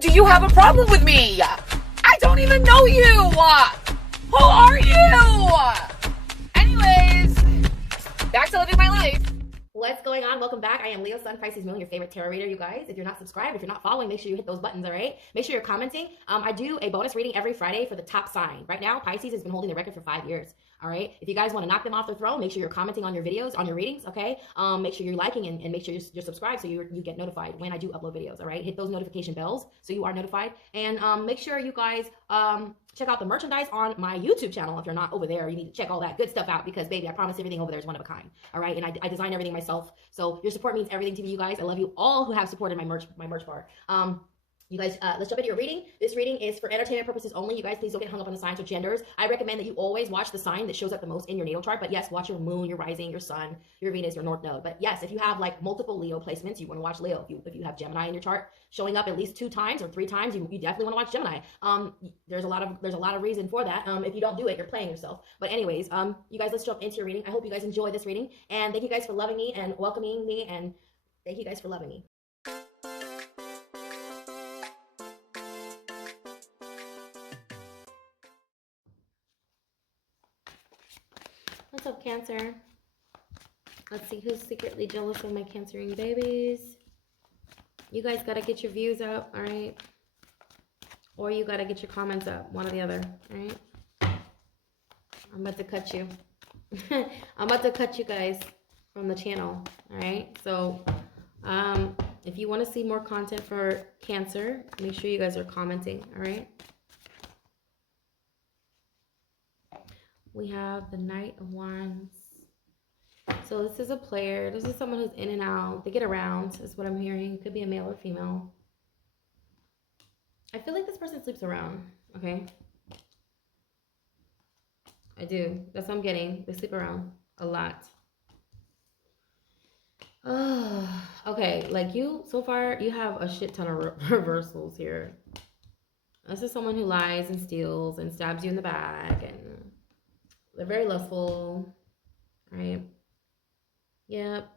do you have a problem with me? I don't even know you. Who are you? Anyways, back to living my life. What's going on? Welcome back. I am Leo, Sun, Pisces, Moon, your favorite tarot reader, you guys. If you're not subscribed, if you're not following, make sure you hit those buttons, all right? Make sure you're commenting. I do a bonus reading every Friday for the top sign. Right now, Pisces has been holding the record for 5 years, all right? If you guys want to knock them off their throne, make sure you're commenting on your videos, on your readings, okay? Make sure you're liking and make sure you're subscribed so you get notified when I do upload videos, all right? Hit those notification bells so you are notified. And make sure you guys check out the merchandise on my YouTube channel. If you're not over there, you need to check all that good stuff out because, baby, I promise everything over there is one of a kind, all right? And I design everything myself, so your support means everything to me, you guys. I love you all who have supported my merch bar. You guys, let's jump into your reading. This reading is for entertainment purposes only. You guys, please don't get hung up on the signs or genders. I recommend that you always watch the sign that shows up the most in your natal chart. But yes, watch your moon, your rising, your sun, your Venus, your north node. But yes, if you have like multiple Leo placements, you want to watch Leo. If you have Gemini in your chart showing up at least 2 times or 3 times, you definitely want to watch Gemini. There's a lot of reason for that. If you don't do it, you're playing yourself. But anyways, you guys, let's jump into your reading. I hope you guys enjoy this reading, and thank you guys for loving me and welcoming me, and thank you guys for loving me. What's up, Cancer? Let's see who's secretly jealous of my Cancering babies. You guys got to get your views up, all right? Or you got to get your comments up, one or the other, all right? I'm about to cut you. I'm about to cut you guys from the channel, all right? So if you want to see more content for Cancer, make sure you guys are commenting, all right? We have the Knight of Wands. So this is a player. This is someone who's in and out. They get around, is what I'm hearing. Could be a male or female. I feel like this person sleeps around, okay? I do. That's what I'm getting. They sleep around a lot. Okay, like you, so far, you have a shit ton of reversals here. This is someone who lies and steals and stabs you in the back, and they're very lustful, right? Yep.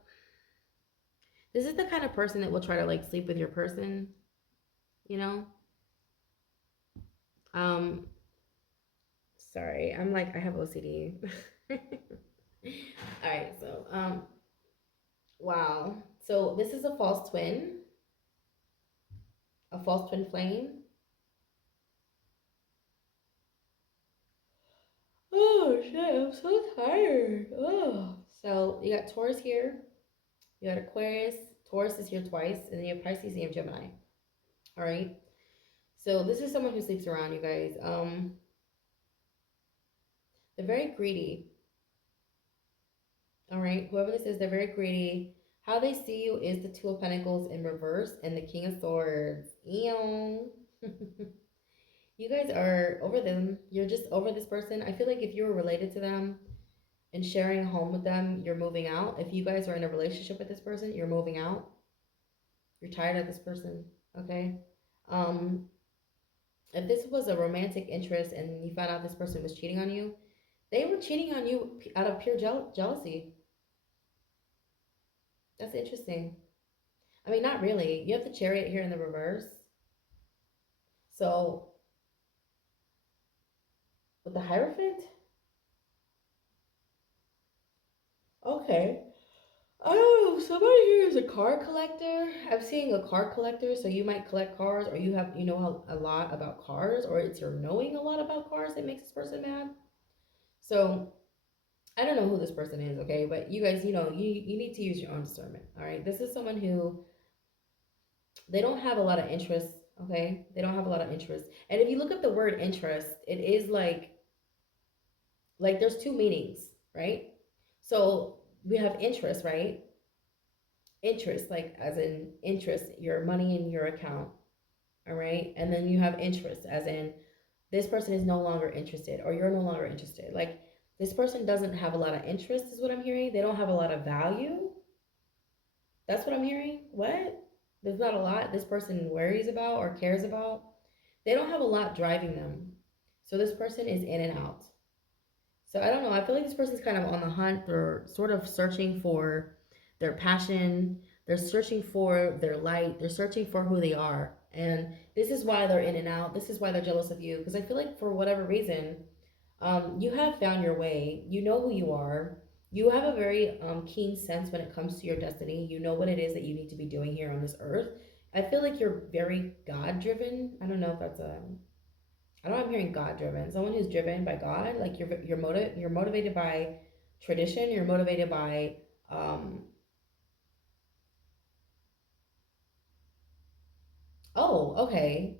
This is the kind of person that will try to like sleep with your person, you know? Sorry, I'm like, I have OCD. All right, so, wow. So this is a false twin flame. Oh shit, I'm so tired. Oh. So you got Taurus here. You got Aquarius. Taurus is here twice. And then you have Pisces and you have Gemini. All right. So this is someone who sleeps around, you guys. They're very greedy. All right. Whoever this is, they're very greedy. How they see you is the 2 of Pentacles in reverse and the King of Swords. Ew. You guys are over them. You're just over this person. I feel like if you were related to them and sharing a home with them, you're moving out. If you guys are in a relationship with this person, you're moving out. You're tired of this person, okay? If this was a romantic interest and you found out this person was cheating on you, they were cheating on you out of pure jealousy. That's interesting. I mean, not really. You have the Chariot here in the reverse. So with the Hierophant? Okay. Oh, somebody here is a car collector. I'm seeing a car collector, so you might collect cars, or you know a lot about cars, or it's your knowing a lot about cars that makes this person mad. So I don't know who this person is, okay? But you guys, you know, you need to use your own discernment, all right? This is someone who, they don't have a lot of interest, okay? They don't have a lot of interest. And if you look up the word interest, it is like there's 2 meanings, right? So we have interest, right? Interest, like as in interest, your money in your account, all right? And then you have interest as in this person is no longer interested, or you're no longer interested. Like this person doesn't have a lot of interest is what I'm hearing. They don't have a lot of value. That's what I'm hearing. What? There's not a lot this person worries about or cares about. They don't have a lot driving them. So this person is in and out. So I don't know. I feel like this person's kind of on the hunt. They're sort of searching for their passion. They're searching for their light. They're searching for who they are. And this is why they're in and out. This is why they're jealous of you. Because I feel like for whatever reason, you have found your way. You know who you are. You have a very keen sense when it comes to your destiny. You know what it is that you need to be doing here on this earth. I feel like you're very God driven. I don't know if that's a. I don't know. I'm hearing God driven. Someone who's driven by God. Like you're motivated by tradition. You're motivated by oh, okay.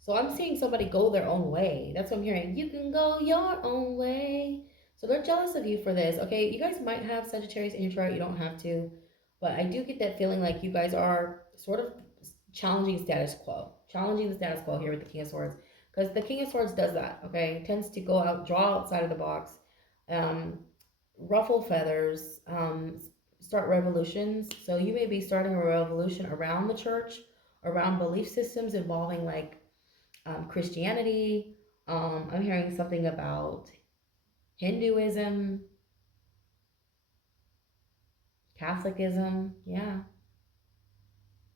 So I'm seeing somebody go their own way. That's what I'm hearing. You can go your own way. So they're jealous of you for this. Okay, you guys might have Sagittarius in your chart. You don't have to. But I do get that feeling like you guys are sort of challenging status quo. Challenging the status quo here with the King of Swords. Because the King of Swords does that, okay? Tends to go out, draw outside of the box, ruffle feathers, start revolutions. So you may be starting a revolution around the church, around belief systems involving like Christianity. I'm hearing something about Hinduism, Catholicism. Yeah.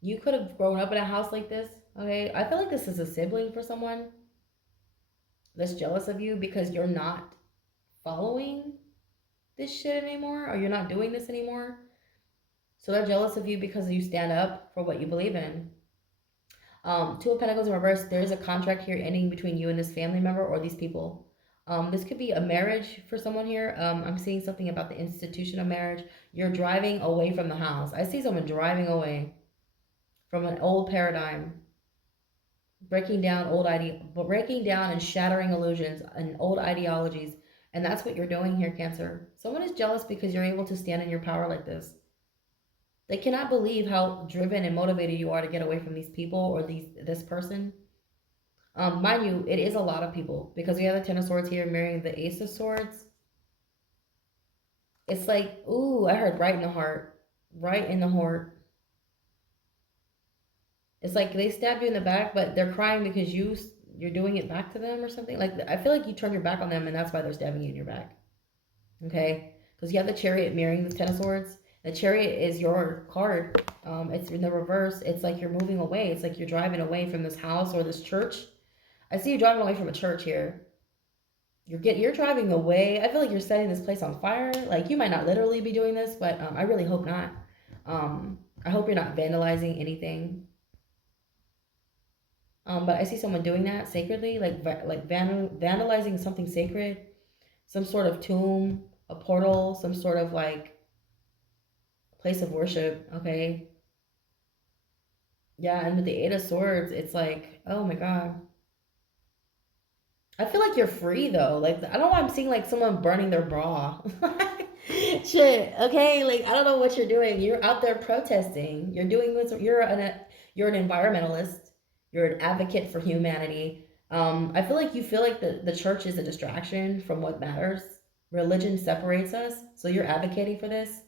You could have grown up in a house like this. Okay. I feel like this is a sibling for someone that's jealous of you because you're not following this shit anymore, or you're not doing this anymore. So they're jealous of you because you stand up for what you believe in. Two of Pentacles in reverse. There's a contract here ending between you and this family member or these people. This could be a marriage for someone here. I'm seeing something about the institution of marriage. You're driving away from the house. I see someone driving away from an old paradigm, breaking down and shattering illusions and old ideologies. And that's what you're doing here, Cancer. Someone is jealous because you're able to stand in your power like this. They cannot believe how driven and motivated you are to get away from these people or this person. Mind you, it is a lot of people because we have the Ten of Swords here marrying the Ace of Swords. It's like, ooh, I heard right in the heart. Right in the heart. It's like they stabbed you in the back, but they're crying because you're doing it back to them or something. Like, I feel like you turned your back on them and that's why they're stabbing you in your back. Okay? Because you have the Chariot mirroring the Ten of Swords. The Chariot is your card. It's in the reverse. It's like you're moving away. It's like you're driving away from this house or this church. I see you driving away from a church here. You're driving away. I feel like you're setting this place on fire. Like, you might not literally be doing this, but I really hope not. I hope you're not vandalizing anything. But I see someone doing that sacredly, like vandalizing something sacred, some sort of tomb, a portal, some sort of like place of worship. Okay. Yeah, and with the Eight of Swords, it's like, oh my God. I feel like you're free though. Like, I don't know why I'm seeing like someone burning their bra. Shit. Okay. Like, I don't know what you're doing. You're out there protesting. You're an environmentalist. You're an advocate for humanity. I feel like you feel like the church is a distraction from what matters. Religion separates us. So you're advocating for this,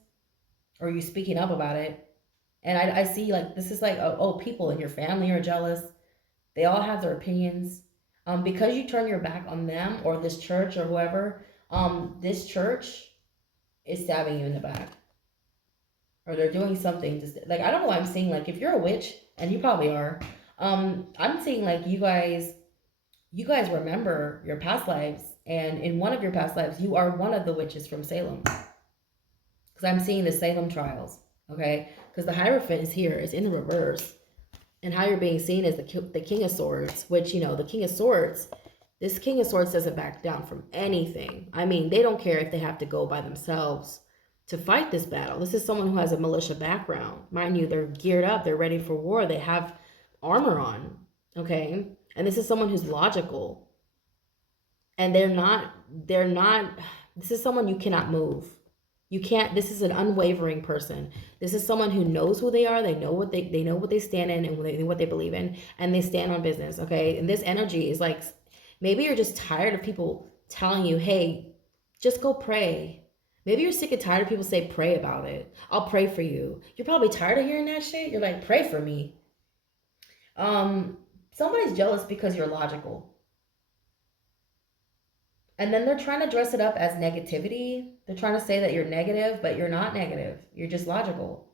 or you speaking up about it. And I see like, this is like, oh, people in your family are jealous. They all have their opinions. Because you turn your back on them or this church or whoever, this church is stabbing you in the back. Or they're doing something. Like, I don't know why I'm seeing, like, if you're a witch, and you probably are, I'm seeing, like, you guys remember your past lives. And in one of your past lives, you are one of the witches from Salem. Because I'm seeing the Salem trials, okay? Because the Hierophant is here. It's in the reverse. And how you're being seen as the King of Swords, which, you know, the King of Swords, this King of Swords doesn't back down from anything. I mean, they don't care if they have to go by themselves to fight this battle. This is someone who has a militia background. Mind you, they're geared up. They're ready for war. They have armor on, okay? And this is someone who's logical. And this is someone you cannot move. This is an unwavering person. This is someone who knows who they are. They know what they stand in and what they believe in, and they stand on business, okay? And this energy is like, maybe you're just tired of people telling you, hey, just go pray. Maybe you're sick and tired of people say, pray about it. I'll pray for you. You're probably tired of hearing that shit. You're like, pray for me. Somebody's jealous because you're logical. And then they're trying to dress it up as negativity. They're trying to say that you're negative, but you're not negative. You're just logical.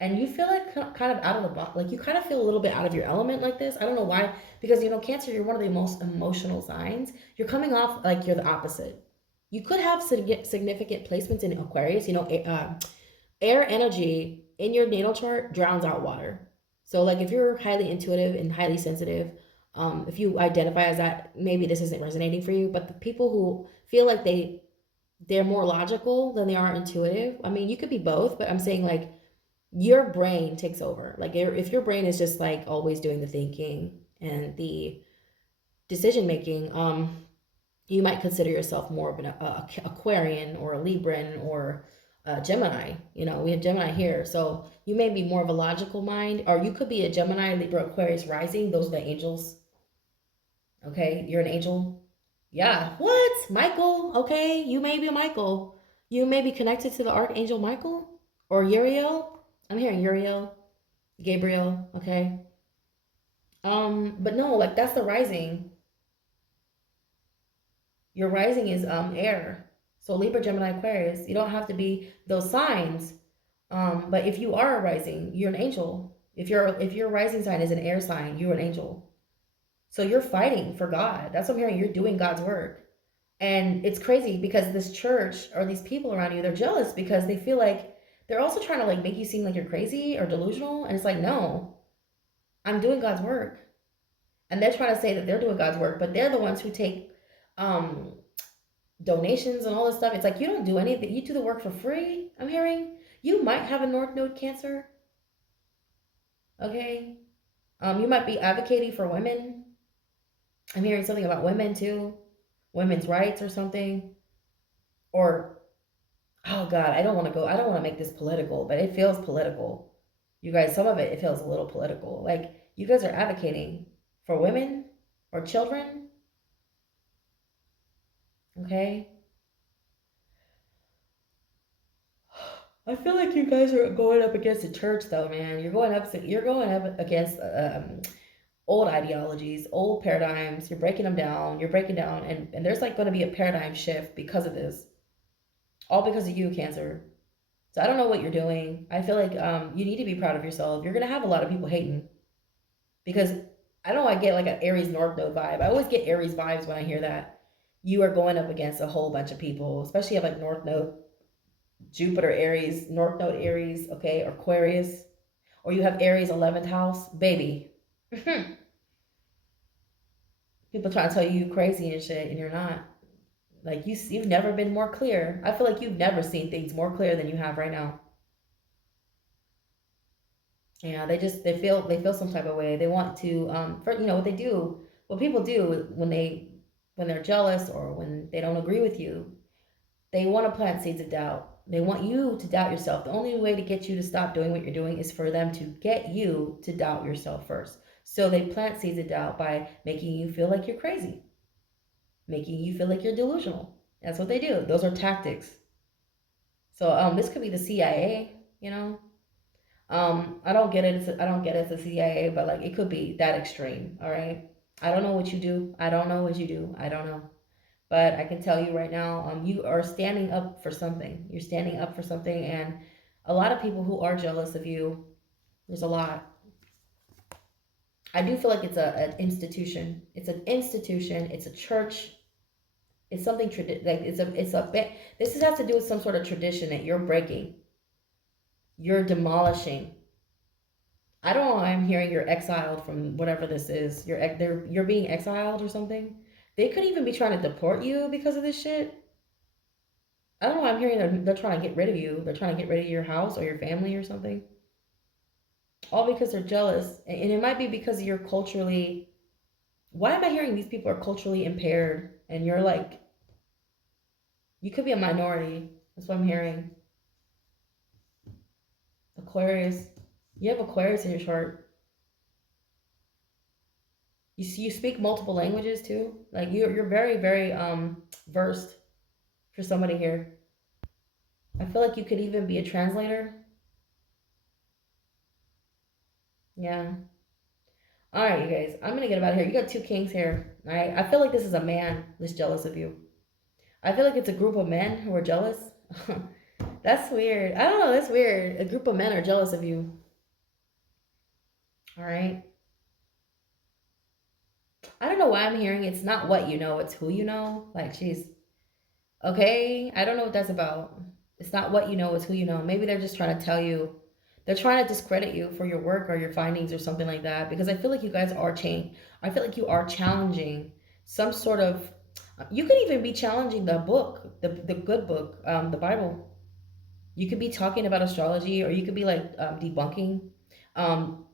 And you feel like kind of out of the box, like you kind of feel a little bit out of your element like this. I don't know why, because Cancer, you're one of the most emotional signs. You're coming off like you're the opposite. You could have significant placements in Aquarius. Air energy in your natal chart drowns out water. So like if you're highly intuitive and highly sensitive, if you identify as that, maybe this isn't resonating for you. But the people who feel like they're more logical than they are intuitive. I mean, you could be both, but I'm saying like your brain takes over. Like if your brain is just like always doing the thinking and the decision making, you might consider yourself more of an Aquarian or a Libran or a Gemini. We have Gemini here, so you may be more of a logical mind, or you could be a Gemini, Libra, Aquarius rising. Those are the angels. Okay, you're an angel. Yeah. What? Michael. Okay, you may be a Michael. You may be connected to the Archangel Michael or Uriel. I'm hearing Uriel, Gabriel. Okay. But no, like that's the rising. Your rising is air. So Libra, Gemini, Aquarius. You don't have to be those signs. But if you are a rising, you're an angel. If your rising sign is an air sign, you're an angel. So you're fighting for God. That's what I'm hearing. You're doing God's work. And it's crazy because this church or these people around you, they're jealous because they feel like they're also trying to like make you seem like you're crazy or delusional. And it's like, no, I'm doing God's work. And they're trying to say that they're doing God's work, but they're the ones who take donations and all this stuff. It's like, you don't do anything. You do the work for free. I'm hearing you might have a North Node Cancer. Okay. You might be advocating for women. I'm hearing something about women too. Women's rights or something. Or, oh God, I don't want to make this political, but it feels political. You guys, some of it feels a little political. Like you guys are advocating for women or children. Okay. I feel like you guys are going up against the church though, man. You're going up against old ideologies, old paradigms. You're breaking them down. And there's like going to be a paradigm shift because of this. All because of you, Cancer. So I don't know what you're doing. I feel like you need to be proud of yourself. You're going to have a lot of people hating. Because I don't know, I get like an Aries North Node vibe. I always get Aries vibes when I hear that. You are going up against a whole bunch of people, especially if like North Node, Jupiter, Aries, North Node, Aries, okay, or Aquarius. Or you have Aries 11th house. Baby. People trying to tell you crazy and shit, and you're not. Like you've never been more clear. I feel like you've never seen things more clear than you have right now. Yeah, they feel some type of way. They want to what people do when they're jealous or when they don't agree with you, they want to plant seeds of doubt. They want you to doubt yourself. The only way to get you to stop doing what you're doing is for them to get you to doubt yourself first. So they plant seeds of doubt by making you feel like you're crazy, making you feel like you're delusional. That's what they do. Those are tactics. So this could be the CIA, I don't get it. I don't get it's the CIA, but like it could be that extreme. All right. I don't know what you do. I don't know what you do. I don't know. But I can tell you right now, you are standing up for something. You're standing up for something, and a lot of people who are jealous of you, there's a lot. I do feel like it's an institution. It's an institution. It's a church. It's something like this has to do with some sort of tradition that you're breaking. You're demolishing. I don't know. I'm hearing you're exiled from whatever this is. You're being exiled or something. They could even be trying to deport you because of this shit. I don't know. I'm hearing they're trying to get rid of you. They're trying to get rid of your house or your family or something. All because they're jealous. And it might be because you're culturally... Why am I hearing these people are culturally impaired? And you're like... You could be a minority. That's what I'm hearing. Aquarius. You have Aquarius in your chart. You speak multiple languages too. Like you're very, very versed for somebody here. I feel like you could even be a translator. Yeah. All right, you guys. I'm gonna get out of here. You got two kings here. All right. I feel like this is a man that's jealous of you. I feel like it's a group of men who are jealous. That's weird. I don't know. That's weird. A group of men are jealous of you. All right. I don't know why I'm hearing it's not what you know, it's who you know. Like she's okay. I don't know what that's about. It's not what you know, it's who you know. Maybe they're just trying to tell you, they're trying to discredit you for your work or your findings or something like that. Because I feel like you guys are I feel like you are challenging some sort of. You could even be challenging the book, the good book, the Bible. You could be talking about astrology, or you could be like debunking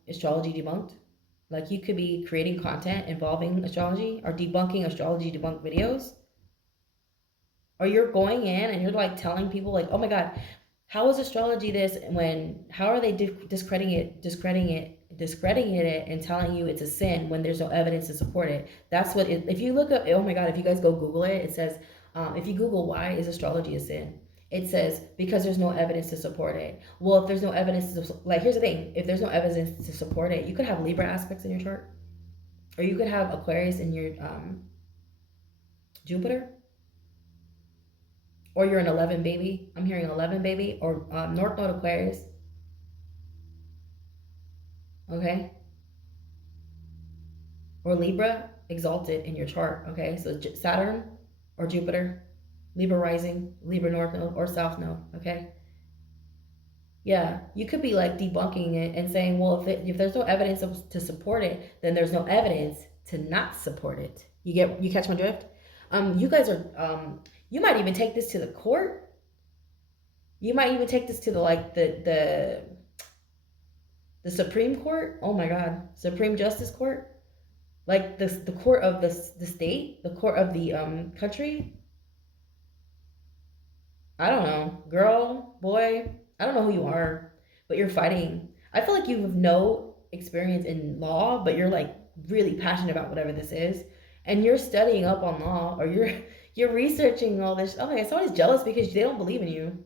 astrology debunked. Like you could be creating content involving astrology or debunking astrology debunked videos. Or you're going in and you're like telling people like, oh my God, how is astrology this? How are they discrediting it and telling you it's a sin when there's no evidence to support it? That's what if you look up, oh my God, if you guys go Google it, it says, if you Google why is astrology a sin? It says, because there's no evidence to support it. Well, if there's no evidence like, here's the thing. If there's no evidence to support it, you could have Libra aspects in your chart. Or you could have Aquarius in your Jupiter. Or you're an 11 baby. I'm hearing 11 baby. Or North Node Aquarius. Okay? Or Libra exalted in your chart. Okay? So Saturn or Jupiter. Libra rising, Libra north node, or south node, okay? Yeah, you could be like debunking it and saying, well, if there's no evidence to support it, then there's no evidence to not support it. You catch my drift? You guys are, you might even take this to the court. You might even take this to the Supreme Court. Oh my God, Supreme Justice Court, like the court of the state, the court of the country. I don't know, girl, boy, I don't know who you are, but you're fighting. I feel like you have no experience in law, but you're like really passionate about whatever this is, and you're studying up on law, or you're researching all this. Okay, somebody's jealous because they don't believe in you.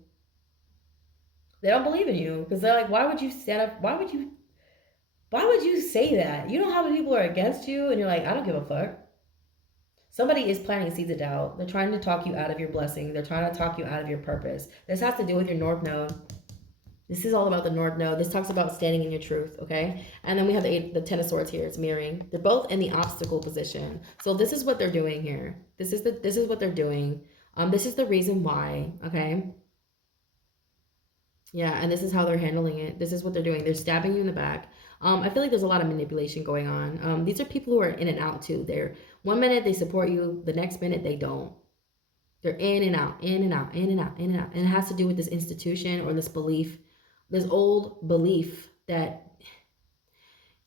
They don't believe in you because they're like, why would you stand up? Why would you say that? You know how many people are against you, and you're like, I don't give a fuck. Somebody is planting seeds of doubt. They're trying to talk you out of your blessing. They're trying to talk you out of your purpose. This has to do with your North Node. This is all about the North Node. This talks about standing in your truth, okay? And then we have the Ten of Swords here. It's mirroring. They're both in the obstacle position. So this is what they're doing here. This is what they're doing. This is the reason why, okay? Yeah, and this is how they're handling it. This is what they're doing. They're stabbing you in the back. I feel like there's a lot of manipulation going on. These are people who are in and out too. They're 1 minute they support you, the next minute they don't. They're in and out, in and out, in and out, in and out. And it has to do with this institution or this belief, this old belief that,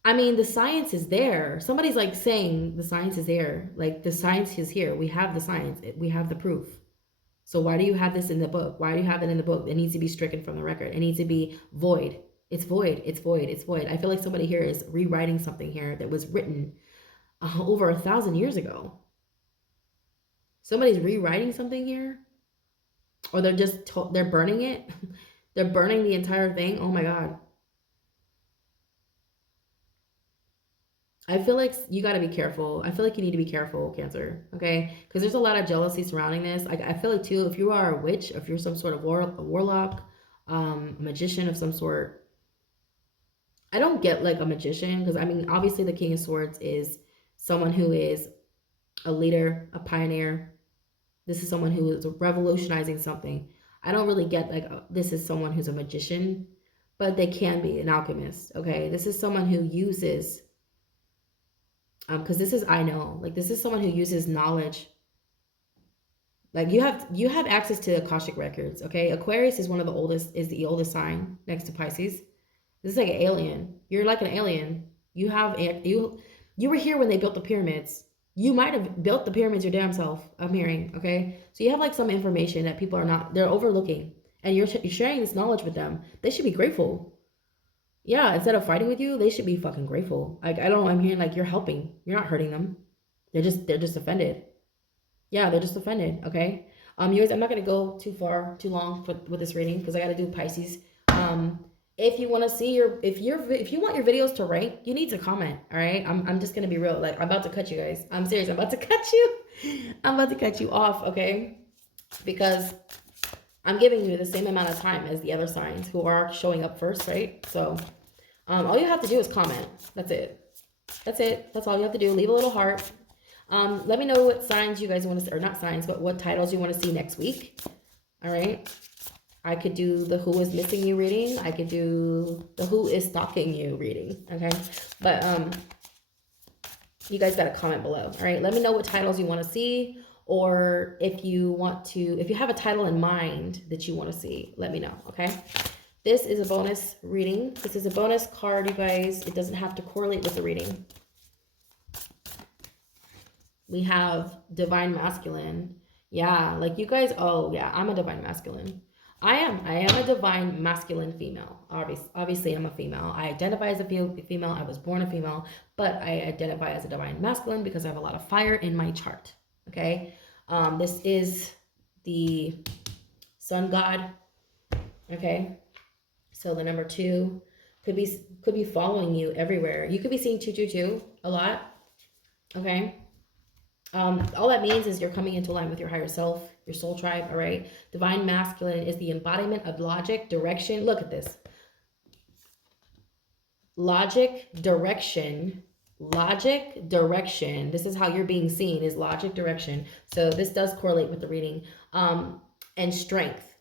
I mean, the science is there. Somebody's like saying the science is there. Like the science is here. We have the science. We have the proof. So why do you have this in the book? Why do you have it in the book? It needs to be stricken from the record. It needs to be void. It's void. It's void. It's void. I feel like somebody here is rewriting something here that was written over 1,000 years ago. Somebody's rewriting something here, or they're burning it. They're burning the entire thing. Oh my God. I feel like you got to be careful. I feel like you need to be careful, Cancer, okay? Because there's a lot of jealousy surrounding this. I feel like, too, if you are a witch, if you're some sort of warlock, a magician of some sort, I don't get like a magician, because, I mean, obviously the King of Swords is someone who is a leader, a pioneer. This is someone who is revolutionizing something. I don't really get like this is someone who's a magician, but they can be an alchemist, okay? This is someone who uses... because this is, I know, like this is someone who uses knowledge. Like you have access to Akashic records, okay? Aquarius is the oldest sign next to Pisces. This is like an alien. You're like an alien. You were here when they built the pyramids. You might have built the pyramids your damn self, I'm hearing, okay? So you have like some information that people they're overlooking, and you're sharing this knowledge with them. They should be grateful. Yeah, instead of fighting with you, they should be fucking grateful. Like, I don't know, I'm hearing like you're helping. You're not hurting them. They're just offended. Yeah, they're just offended, okay? You guys, I'm not going to go too long with this reading because I got to do Pisces. If you want to see if you want your videos to rank, you need to comment, all right? I'm just going to be real. Like, I'm about to cut you guys. I'm serious. I'm about to cut you. I'm about to cut you off, okay? Because I'm giving you the same amount of time as the other signs who are showing up first, right? So all you have to do is comment. That's it. That's it. That's all you have to do. Leave a little heart. Let me know what signs you guys want to see, or not signs, but what titles you want to see next week. All right. I could do the who is missing you reading. I could do the who is stalking you reading. Okay. But you guys got to comment below. All right. Let me know what titles you want to see. Or if you want to, if you have a title in mind that you want to see, let me know, okay? This is a bonus reading. This is a bonus card, you guys. It doesn't have to correlate with the reading. We have divine masculine. Yeah, like you guys, oh yeah, I'm a divine masculine. I am a divine masculine female. Obviously, I'm a female. I identify as a female. I was born a female, but I identify as a divine masculine because I have a lot of fire in my chart. Okay, this is the sun god. Okay, so the number 2 could be following you everywhere. You could be seeing 222 a lot. Okay, all that means is you're coming into line with your higher self, your soul tribe. All right, divine masculine is the embodiment of logic, direction. Look at this. Logic, direction. Logic, direction. This is how you're being seen, is logic, direction. So this does correlate with the reading. And strength.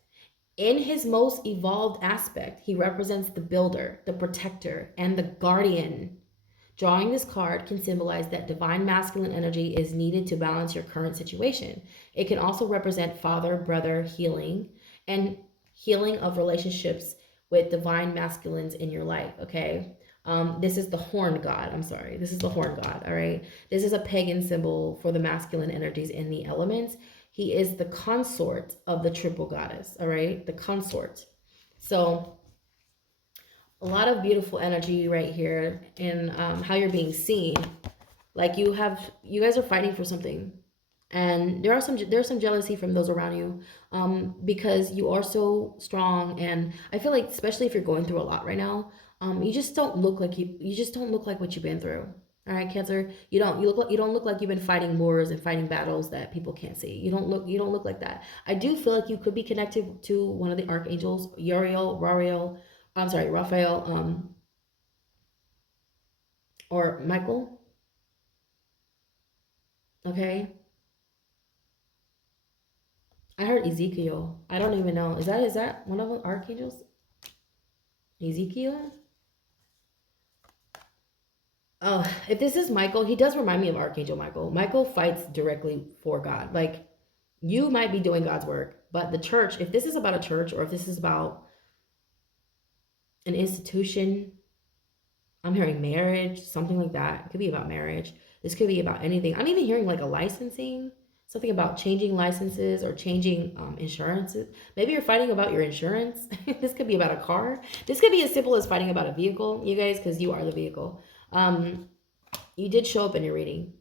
In his most evolved aspect, he represents the builder, the protector, and the guardian. Drawing this card can symbolize that divine masculine energy is needed to balance your current situation. It can also represent father, brother, healing, and healing of relationships with divine masculines in your life, okay? This is the horn god. I'm sorry. This is the horn god. All right. This is a pagan symbol for the masculine energies in the elements. He is the consort of the triple goddess. All right. The consort. So a lot of beautiful energy right here in how you're being seen. Like you guys are fighting for something. And there's some jealousy from those around you because you are so strong. And I feel like, especially if you're going through a lot right now, you just don't look like you just don't look like what you've been through. All right, Cancer, you don't look like you've been fighting wars and fighting battles that people can't see. You don't look like that. I do feel like you could be connected to one of the archangels, Raphael, or Michael. Okay. I heard Ezekiel. I don't even know. Is that one of the archangels? Ezekiel? Oh, if this is Michael, he does remind me of Archangel Michael. Michael fights directly for God. Like, you might be doing God's work, but the church, if this is about a church or if this is about an institution, I'm hearing marriage, something like that. It could be about marriage. This could be about anything. I'm even hearing like a licensing, something about changing licenses or changing insurances. Maybe you're fighting about your insurance. This could be about a car. This could be as simple as fighting about a vehicle, you guys, because you are the vehicle. You did show up in your reading.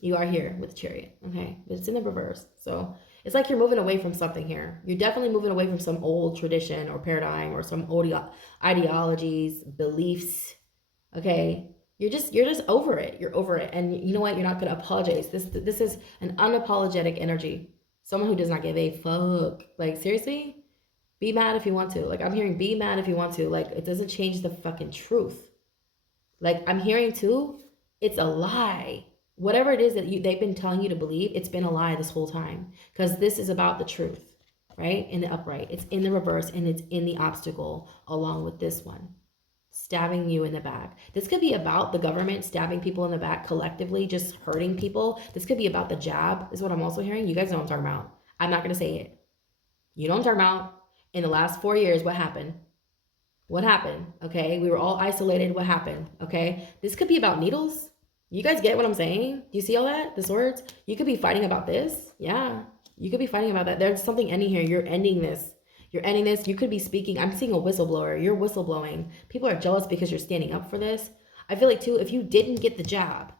You are here with the Chariot, okay? But it's in the reverse. So it's like you're moving away from something here. You're definitely moving away from some old tradition or paradigm or some old ideologies, beliefs, okay? You're just over it. You're over it. And you know what? You're not going to apologize. This is an unapologetic energy. Someone who does not give a fuck. Like, seriously? Be mad if you want to. Like, I'm hearing be mad if you want to. Like, it doesn't change the fucking truth. Like, I'm hearing too, it's a lie. Whatever it is that they've been telling you to believe, it's been a lie this whole time. Because this is about the truth, right? In the upright. It's in the reverse, and it's in the obstacle along with this one. Stabbing you in the back. This could be about the government stabbing people in the back collectively, just hurting people. This could be about the jab, is what I'm also hearing. You guys know what I'm talking about. I'm not going to say it. You know what I'm talking about. In the last 4 years, what happened? What happened? Okay. We were all isolated. What happened? Okay. This could be about needles. You guys get what I'm saying? Do you see all that? The swords? You could be fighting about this. Yeah. You could be fighting about that. There's something ending here. You're ending this. You're ending this. You could be speaking. I'm seeing a whistleblower. You're whistleblowing. People are jealous because you're standing up for this. I feel like too, if you didn't get the job,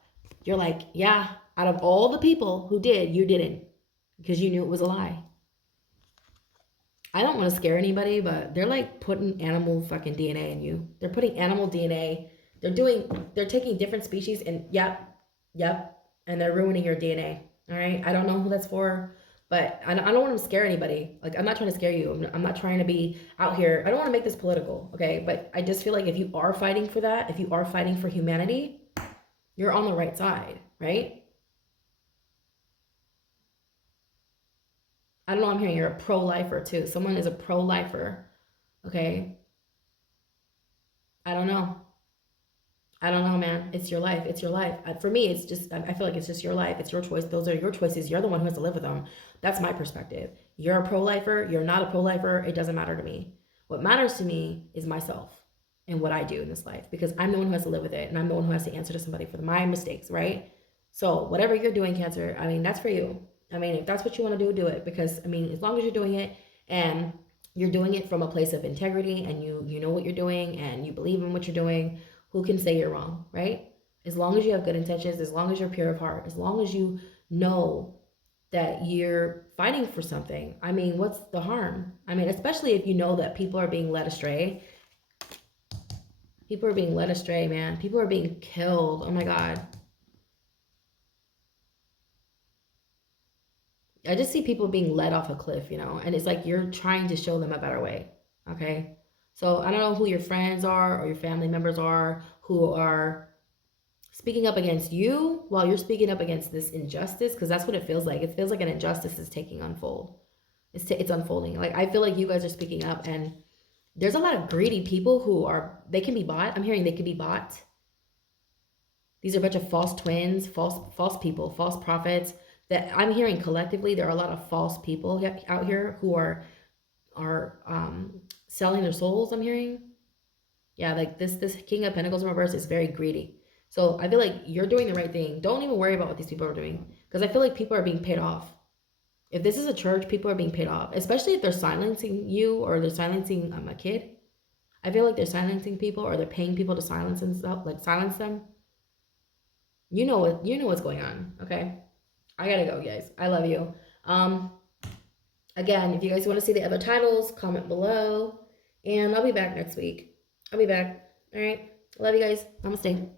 you're like, yeah, out of all the people who did, you didn't, because you knew it was a lie. I don't want to scare anybody, but they're like putting animal fucking DNA in you. They're putting animal DNA. They're taking different species and yep. And they're ruining your DNA. All right. I don't know who that's for, But I don't want to scare anybody. Like, I'm not trying to scare you. I'm not trying to be out here. I don't want to make this political, okay? But I just feel like if you are fighting for that, if you are fighting for humanity, you're on the right side, right? I don't know, I'm hearing you're a pro-lifer too. Someone is a pro-lifer, okay? I don't know. I don't know, man. It's your life. It's your life. For me, it's just, I feel like it's just your life. It's your choice. Those are your choices. You're the one who has to live with them. That's my perspective. You're a pro-lifer. You're not a pro-lifer. It doesn't matter to me. What matters to me is myself and what I do in this life, because I'm the one who has to live with it, and I'm the one who has to answer to somebody for my mistakes, right? So whatever you're doing, Cancer, I mean, that's for you. I mean, if that's what you want to do, do it. Because, I mean, as long as you're doing it and you're doing it from a place of integrity, and you know what you're doing and you believe in what you're doing, who can say you're wrong, right? As long as you have good intentions, as long as you're pure of heart, as long as you know that you're fighting for something. I mean, what's the harm? I mean, especially if you know that people are being led astray. People are being led astray, man. People are being killed. Oh my God. I just see people being led off a cliff, you know, and it's like you're trying to show them a better way, okay? So I don't know who your friends are or your family members are who are speaking up against you while you're speaking up against this injustice, because that's what it feels like. It feels like an injustice is taking unfold. It's unfolding. Like, I feel like you guys are speaking up, and there's a lot of greedy people who are, they can be bought. I'm hearing they can be bought. These are a bunch of false twins, false people, false prophets. That I'm hearing collectively, there are a lot of false people out here who are selling their souls. I'm hearing, yeah, like this King of Pentacles in reverse is very greedy. So I feel like you're doing the right thing. Don't even worry about what these people are doing, because I feel like people are being paid off. If this is a church, people are being paid off, especially if they're silencing you or they're silencing a kid. I feel like they're silencing people, or they're paying people to silence and stuff, like silence them. You know what's going on, okay? I gotta go, guys. I love you. Again, if you guys want to see the other titles, comment below. And I'll be back next week. I'll be back. All right. Love you guys. Namaste.